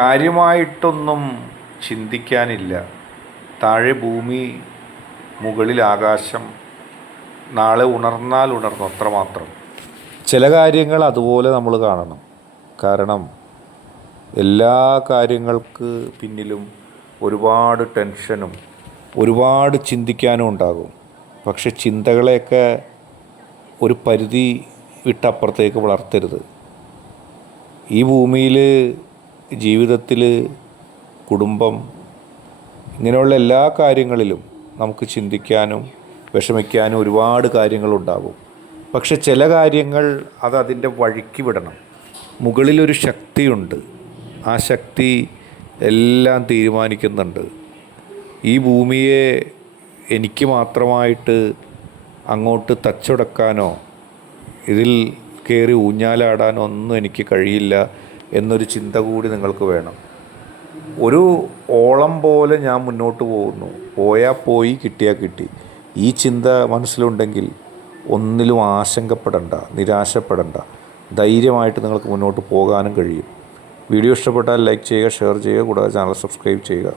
കാര്യമായിട്ടൊന്നും ചിന്തിക്കാനില്ല. താഴെ ഭൂമി, മുകളിൽ ആകാശം. നാളെ ഉണർന്നാൽ ഉണർന്നു, അത്രമാത്രം. ചില കാര്യങ്ങൾ അതുപോലെ നമ്മൾ കാണണം. കാരണം എല്ലാ കാര്യങ്ങൾക്ക് പിന്നിലും ഒരുപാട് ടെൻഷനും ഒരുപാട് ചിന്തിക്കാനും ഉണ്ടാകും. പക്ഷെ ചിന്തകളെയൊക്കെ ഒരു പരിധി വിട്ടപ്പുറത്തേക്ക് വളർത്തരുത്. ഈ ഭൂമിയിൽ, ജീവിതത്തിൽ, കുടുംബം, ഇങ്ങനെയുള്ള എല്ലാ കാര്യങ്ങളിലും നമുക്ക് ചിന്തിക്കാനും വിഷമിക്കാനും ഒരുപാട് കാര്യങ്ങളുണ്ടാകും. പക്ഷെ ചില കാര്യങ്ങൾ അതിൻ്റെ വഴിക്ക് വിടണം. മുകളിലൊരു ശക്തിയുണ്ട്. ആ ശക്തി എല്ലാം തീരുമാനിക്കുന്നുണ്ട്. ഈ ഭൂമിയെ എനിക്ക് മാത്രമായിട്ട് അങ്ങോട്ട് തച്ചുടക്കാനോ ഇതിൽ കയറി ഊഞ്ഞാലാടാനോ ഒന്നും എനിക്ക് കഴിയില്ല എന്നൊരു ചിന്ത കൂടി നിങ്ങൾക്ക് വേണം. ഒരു ഓളം പോലെ ഞാൻ മുന്നോട്ട് പോകുന്നു. പോയാൽ പോയി, കിട്ടിയാൽ കിട്ടി. ഈ ചിന്ത മനസ്സിലുണ്ടെങ്കിൽ ഒന്നിലും ആശങ്കപ്പെടണ്ട, നിരാശപ്പെടണ്ട. ധൈര്യമായിട്ട് നിങ്ങൾക്ക് മുന്നോട്ട് പോകാനും കഴിയും. വീഡിയോ ഇഷ്ടപ്പെട്ടാൽ ലൈക്ക് ചെയ്യുക, ഷെയർ ചെയ്യുക, കൂടാതെ ചാനൽ സബ്സ്ക്രൈബ് ചെയ്യുക.